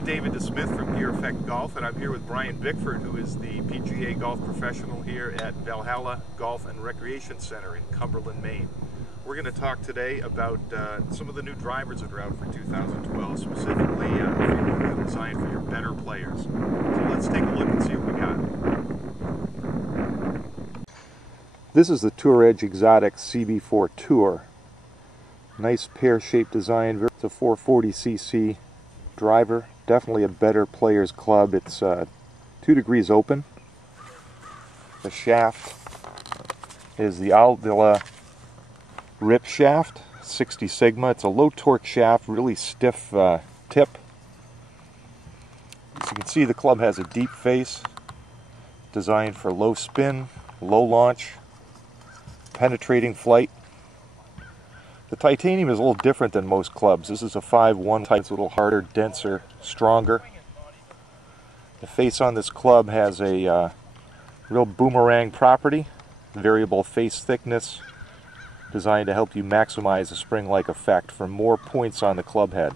I'm David DeSmith from Gear Effect Golf, and I'm here with Brian Bickford, who is the PGA golf professional here at Valhalla Golf and Recreation Center in Cumberland, Maine. We're going to talk today about some of the new drivers that are out for 2012, specifically designed for your better players. So let's take a look and see what we got. This is the Tour Edge Exotics CB4 Tour. Nice pear-shaped design. It's a 440cc driver. Definitely a better player's club. It's 2 degrees open. The shaft is the Halla Rip shaft, 60 Sigma. It's a low torque shaft, really stiff tip. As you can see, the club has a deep face, designed for low spin, low launch, penetrating flight. The titanium is a little different than most clubs. This is a 5-1 type. It's a little harder, denser, stronger. The face on this club has a real boomerang property, variable face thickness, designed to help you maximize the spring-like effect for more points on the club head.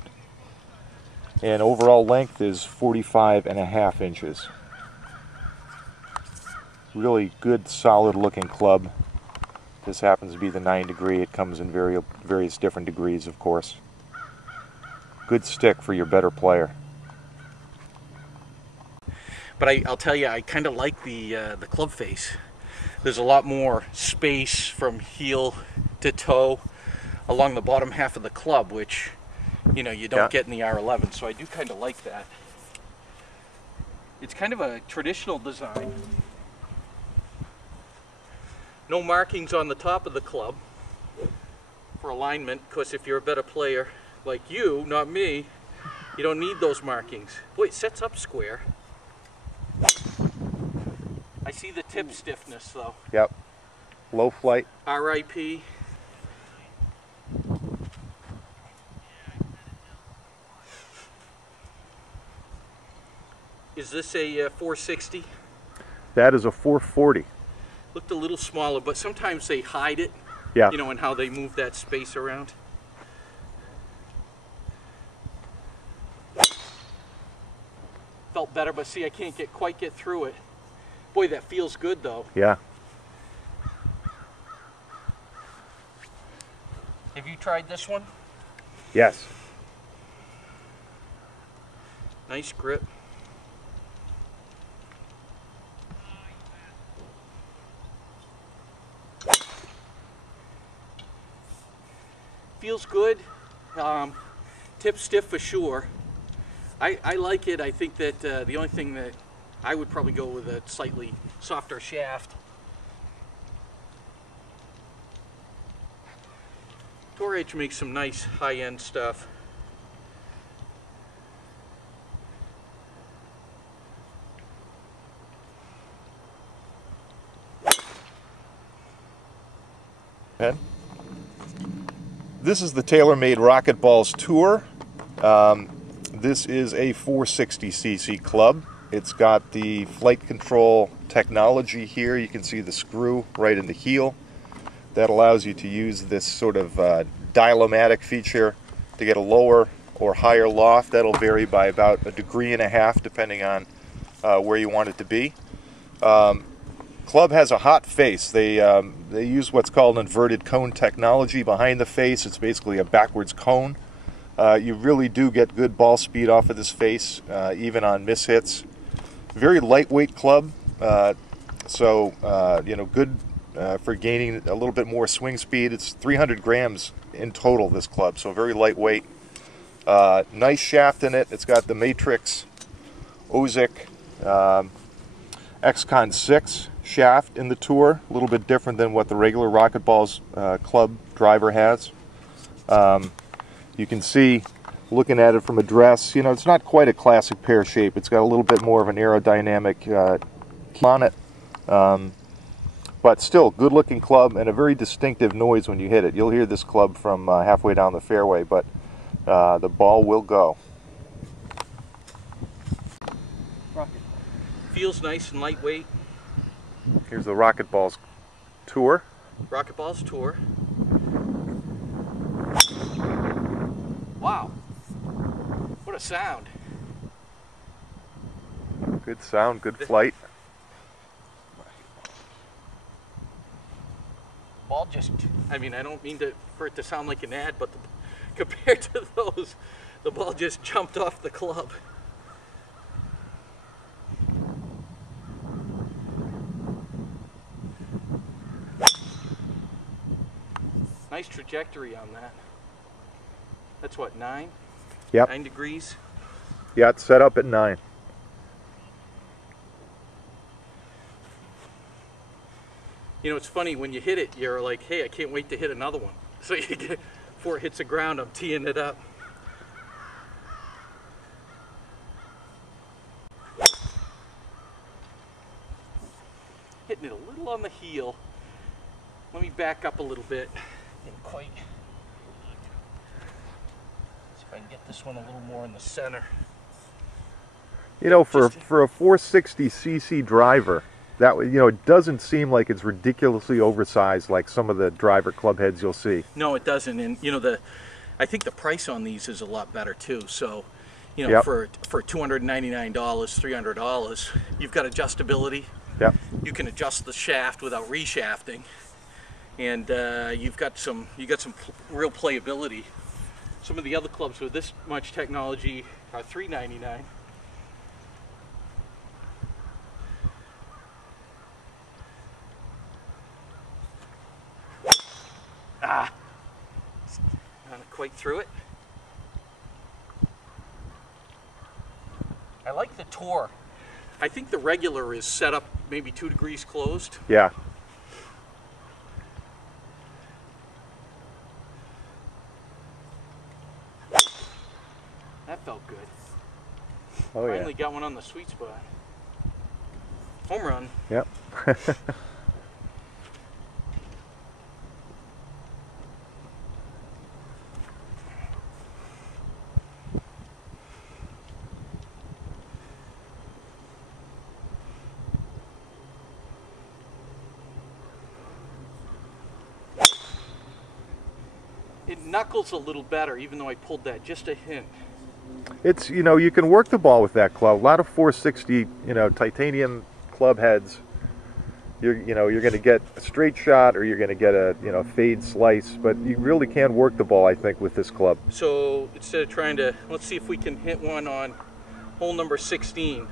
And overall length is 45.5 inches. Really good, solid-looking club. This happens to be the 9 degree. It comes in various different degrees, of course. Good stick for your better player. But I'll tell you, I kind of like the club face. There's a lot more space from heel to toe along the bottom half of the club, which you don't get in the R11. So I do kind of like that. It's kind of a traditional design. No markings on the top of the club for alignment, because if you're a better player like you, not me, you don't need those markings. Boy, it sets up square. I see the tip stiffness though. Yep. Low flight. RIP. Is this a 460? That is a 440. Looked a little smaller, but sometimes they hide it. Yeah. You know, and how they move that space around. Felt better, but see, I can't quite get through it. Boy, that feels good though. Yeah. Have you tried this one? Yes. Nice grip. Feels good. Tip stiff for sure. I like it. I think that the only thing that I would probably go with a slightly softer shaft. Tour Edge makes some nice high-end stuff. Okay. This is the TaylorMade Rocketballz Tour. This is a 460cc club. It's got the flight control technology here. You can see the screw right in the heel. That allows you to use this sort of dial-o-matic feature to get a lower or higher loft. That'll vary by about 1.5 degrees depending on where you want it to be. Club has a hot face. They use what's called inverted cone technology behind the face. It's basically a backwards cone. You really do get good ball speed off of this face, even on mishits. Very lightweight club, so good for gaining a little bit more swing speed. It's 300 grams in total, this club, so very lightweight. Nice shaft in it. It's got the Matrix Ozic XCon 6 shaft in the Tour, a little bit different than what the regular Rocketballz club driver has. You can see, looking at it from address, it's not quite a classic pear shape. It's got a little bit more of an aerodynamic on it, but still good looking club and a very distinctive noise when you hit it. You'll hear this club from halfway down the fairway, but the ball will go. Feels nice and lightweight. Here's the Rocketballz Tour. Rocketballz Tour. Wow. What a sound. Good sound, good flight. The ball just, I mean, I don't mean for it to sound like an ad, but compared to those, the ball just jumped off the club. Nice trajectory on that. That's what, 9? Yep. 9 degrees? Yeah, it's set up at 9. You know, it's funny, when you hit it, you're like, hey, I can't wait to hit another one. So you get, before it hits the ground, I'm teeing it up. Hitting it a little on the heel. Let me back up a little bit. Didn't quite. See if I can get this one a little more in the center. You know, for a 460cc driver, that, you know, it doesn't seem like it's ridiculously oversized like some of the driver club heads you'll see. No, it doesn't. And you know, I think the price on these is a lot better too. So, you know, for $299, $300, you've got adjustability. Yep. You can adjust the shaft without reshafting, and you've got some real playability. Some of the other clubs with this much technology are $399. Not quite through it. I like the Tour. I think the regular is set up maybe 2 degrees closed. Yeah. That felt good. Oh, yeah. Finally got one on the sweet spot. Home run. Yep. It knuckles a little better, even though I pulled that just a hint. It's, you know, you can work the ball with that club. A lot of 460, you know, titanium club heads, you're going to get a straight shot or you're going to get a, you know, fade slice, but you really can work the ball, I think, with this club. So instead of trying to, let's see if we can hit one on hole number 16.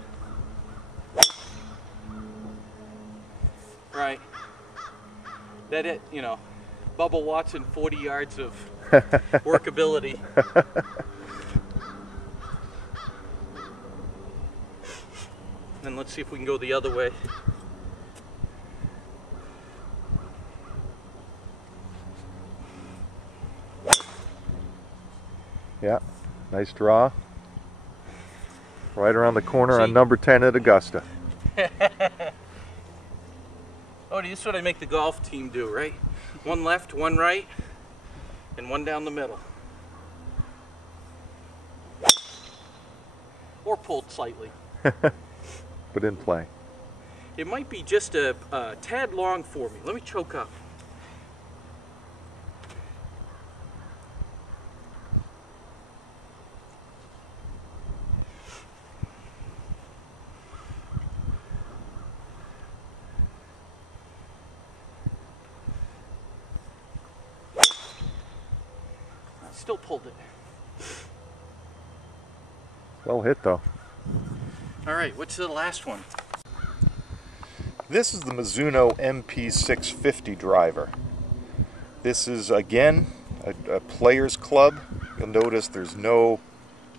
Right. That it, you know, Bubba Watson, 40 yards of workability. And let's see if we can go the other way. Yeah, nice draw. Right around the corner on number 10 at Augusta. Oh, this is what I make the golf team do, right? One left, one right, and one down the middle. Or pulled slightly. But in play. It might be just a tad long for me. Let me choke up. Still pulled it. Well hit, though. All right, what's the last one? This is the Mizuno MP-650 driver. This is, again, a player's club. You'll notice there's no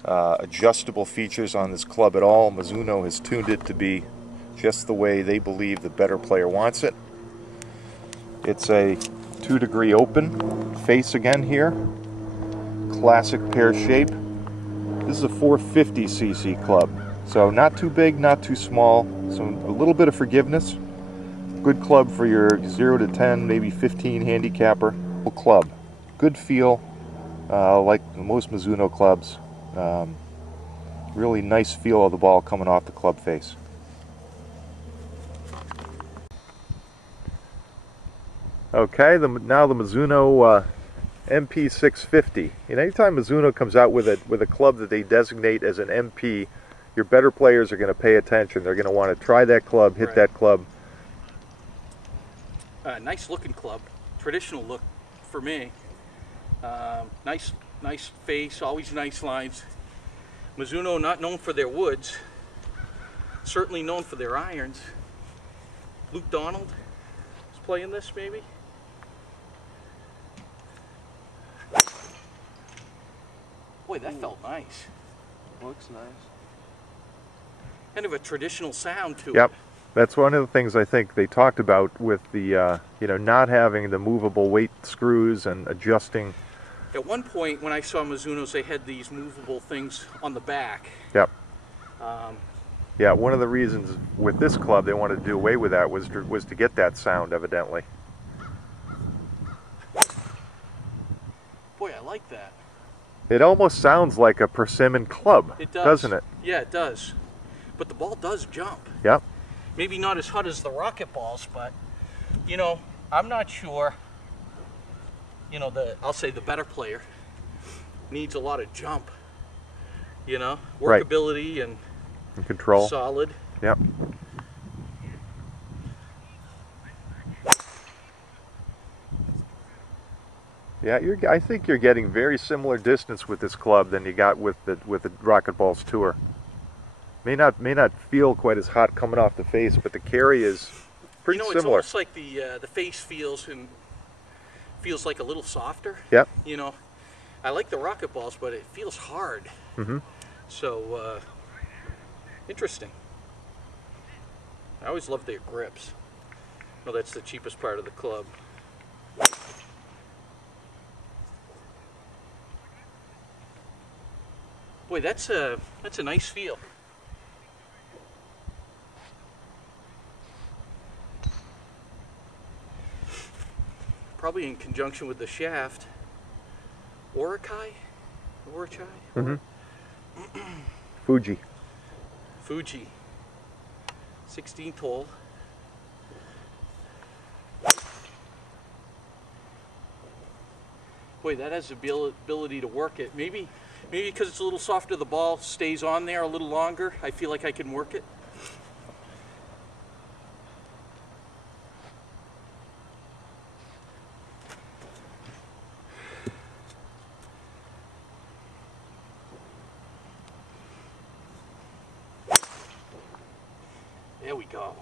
adjustable features on this club at all. Mizuno has tuned it to be just the way they believe the better player wants it. It's a 2-degree open face again here. Classic pear shape. This is a 450cc club, so not too big, not too small, so a little bit of forgiveness. Good club for your 0 to 10, maybe 15 handicapper club. Good feel, like most Mizuno clubs. Really nice feel of the ball coming off the club face. Okay, now the Mizuno MP-650. And anytime Mizuno comes out with a club that they designate as an MP, your better players are going to pay attention. They're going to want to try that club, hit that club. Nice looking club, traditional look for me. Nice face, always nice lines. Mizuno, not known for their woods, certainly known for their irons. Luke Donald is playing this, maybe. Boy, that felt nice. Looks nice. Kind of a traditional sound to it. Yep, that's one of the things I think they talked about with the, you know, not having the movable weight screws and adjusting. At one point, when I saw Mizuno's, they had these movable things on the back. Yep. Yeah, one of the reasons with this club they wanted to do away with that was to get that sound, evidently. Boy, I like that. It almost sounds like a persimmon club, it does. Doesn't it? Yeah, it does. But the ball does jump. Yep. Maybe not as hot as the Rocketballz, but, you know, I'm not sure, you know, I'll say the better player needs a lot of jump, you know, workability and control. Solid. Yep. Yeah, I think you're getting very similar distance with this club than you got with the Rocketballz Tour. May not feel quite as hot coming off the face, but the carry is pretty similar. It's almost like the face feels like a little softer. Yep. You know, I like the Rocketballz, but it feels hard. Mm-hmm. So interesting. I always love their grips. Well, that's the cheapest part of the club. Boy, that's a nice feel. Probably in conjunction with the shaft. Orichai? Mm-hmm. Fuji. 16th hole. Boy, that has the ability to work it. Maybe because it's a little softer, the ball stays on there a little longer. I feel like I can work it. There we go.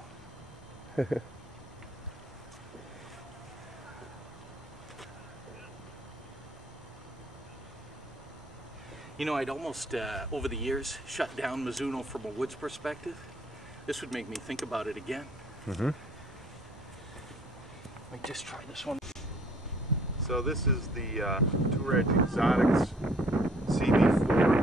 You know, I'd almost, over the years, shut down Mizuno from a woods perspective. This would make me think about it again. Mm-hmm. Might just try this one. So this is the Edge Exotics CB4.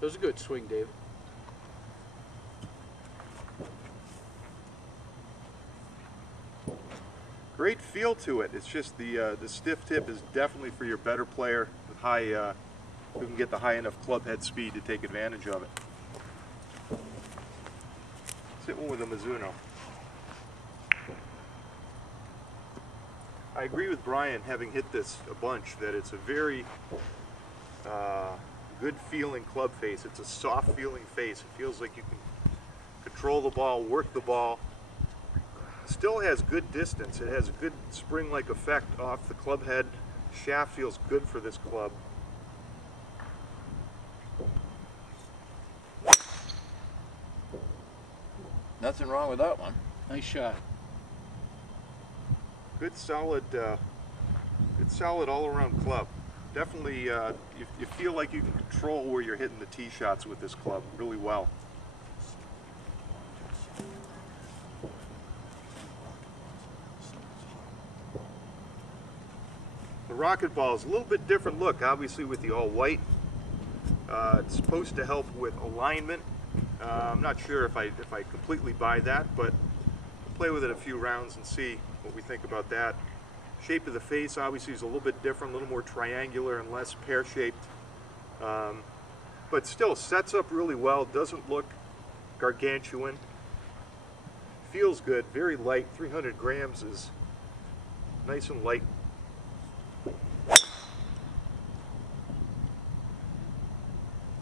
That was a good swing, David. Great feel to it. It's just the stiff tip is definitely for your better player with high, who can get the high enough club head speed to take advantage of it. Let's hit one with a Mizuno. I agree with Brian, having hit this a bunch, that it's a very good feeling club face. It's a soft feeling face. It feels like you can control the ball, work the ball. Still has good distance. It has a good spring-like effect off the club head. Shaft feels good for this club. Nothing wrong with that one. Nice shot. Good solid all-around club. Definitely, you feel like you can control where you're hitting the tee shots with this club really well. The Rocketballz, a little bit different look, obviously with the all-white. It's supposed to help with alignment. I'm not sure if I completely buy that, but we'll play with it a few rounds and see what we think about that. Shape of the face obviously is a little bit different, a little more triangular and less pear-shaped, but still sets up really well. Doesn't look gargantuan. Feels good, very light. 300 grams is nice and light.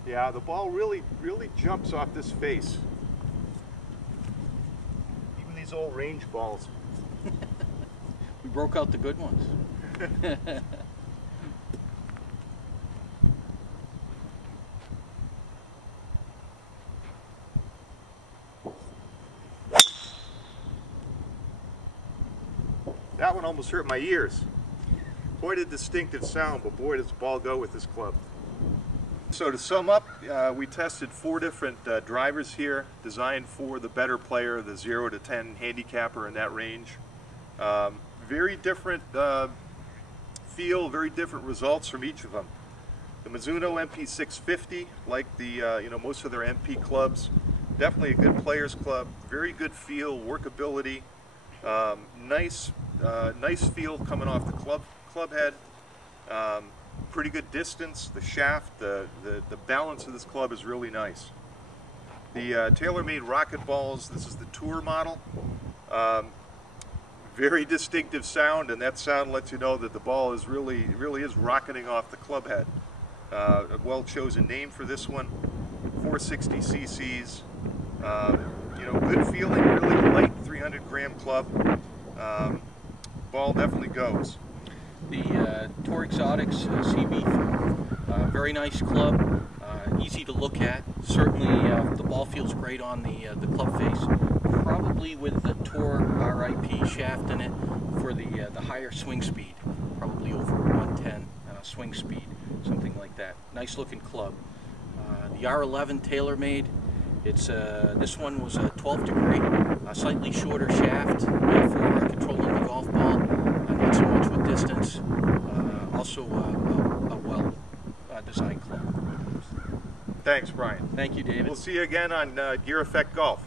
Yeah, the ball really jumps off this face. Even these old range balls. We broke out the good ones. That one almost hurt my ears. Quite a distinctive sound, but boy does the ball go with this club. So to sum up, we tested 4 different drivers here, designed for the better player, the 0 to 10 handicapper in that range. Very different feel, very different results from each of them. The Mizuno MP-650, like the most of their MP clubs, definitely a good player's club. Very good feel, workability, nice feel coming off the club head. Pretty good distance. The shaft, the balance of this club is really nice. The TaylorMade Rocketballz, this is the Tour model. Very distinctive sound, and that sound lets you know that the ball is really is rocketing off the club head. A well-chosen name for this one. 460 cc's. Good feeling, really light 300-gram club. Ball definitely goes. The Edge Exotics CB4, very nice club, easy to look at. Certainly, the ball feels great on the club face. Probably with the Tour RIP shaft in it for the higher swing speed, probably over 110 swing speed, something like that. Nice looking club. The R11 TaylorMade. It's this one was a 12 degree, slightly shorter shaft for controlling the golf ball. Not so much with distance. Also a well-designed club. Thanks, Brian. Thank you, David. We'll see you again on Gear Effect Golf.